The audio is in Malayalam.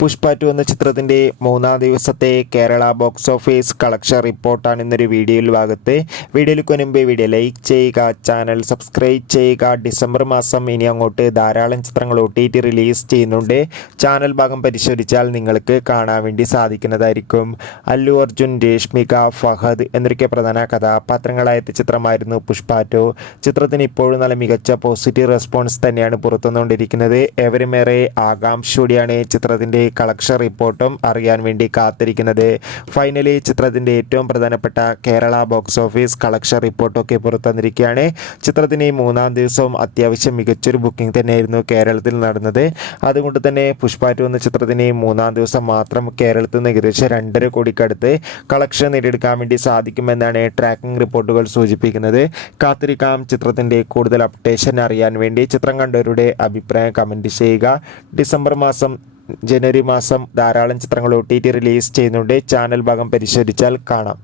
പുഷ്പ 2 എന്ന ചിത്രത്തിൻ്റെ മൂന്നാം ദിവസത്തെ കേരള ബോക്സ് ഓഫീസ് കളക്ഷൻ റിപ്പോർട്ടാണ് ഇന്നൊരു വീഡിയോയിൽ ഭാഗത്ത്. വീഡിയോയിലേക്ക് മുൻപ് വീഡിയോ ലൈക്ക് ചെയ്യുക, ചാനൽ സബ്സ്ക്രൈബ് ചെയ്യുക. ഡിസംബർ മാസം ഇനി അങ്ങോട്ട് ധാരാളം ചിത്രങ്ങൾ OTT റിലീസ് ചെയ്യുന്നുണ്ട്. ചാനൽ ഭാഗം പരിശോധിച്ചാൽ നിങ്ങൾക്ക് കാണാൻ വേണ്ടി സാധിക്കുന്നതായിരിക്കും. അല്ലു അർജുൻ, രേഷ്മിക, ഫഹദ് എന്നൊക്കെ പ്രധാന കഥാപാത്രങ്ങളായ ചിത്രമായിരുന്നു പുഷ്പ 2. ചിത്രത്തിന് ഇപ്പോഴും നല്ല മികച്ച പോസിറ്റീവ് റെസ്പോൺസ് തന്നെയാണ് പുറത്തുവന്നുകൊണ്ടിരിക്കുന്നത്. ഏവരുമേറെ ആകാംക്ഷയോടെയാണ് ചിത്രത്തിൻ്റെ കളക്ഷൻ റിപ്പോർട്ടും അറിയാൻ വേണ്ടി കാത്തിരിക്കുന്നത്. ഫൈനലി ചിത്രത്തിൻ്റെ ഏറ്റവും പ്രധാനപ്പെട്ട കേരള ബോക്സ് ഓഫീസ് കളക്ഷൻ റിപ്പോർട്ടൊക്കെ പുറത്തുവന്നിരിക്കുകയാണ്. ചിത്രത്തിന് മൂന്നാം ദിവസവും അത്യാവശ്യം മികച്ചൊരു ബുക്കിംഗ് തന്നെയായിരുന്നു കേരളത്തിൽ നടന്നത്. അതുകൊണ്ട് തന്നെ പുഷ്പ 2 എന്ന ചിത്രത്തിന് മൂന്നാം ദിവസം മാത്രം കേരളത്തിൽ നിന്ന് ഏകദേശം 2.5 കോടിക്കടുത്ത് കളക്ഷൻ നേടിയെടുക്കാൻ വേണ്ടി സാധിക്കുമെന്നാണ് ട്രാക്കിംഗ് റിപ്പോർട്ടുകൾ സൂചിപ്പിക്കുന്നത്. കാത്തിരിക്കാം ചിത്രത്തിൻ്റെ കൂടുതൽ അപ്ഡേഷൻ അറിയാൻ വേണ്ടി. ചിത്രം കണ്ടവരുടെ അഭിപ്രായം കമൻറ്റ് ചെയ്യുക. ഡിസംബർ മാസം, ജനുവരി മാസം ധാരാളം ചിത്രങ്ങൾ OTT റിലീസ് ചെയ്യുന്നുണ്ട്. ചാനൽ ഭാഗം പരിശോധിച്ചാൽ കാണാം.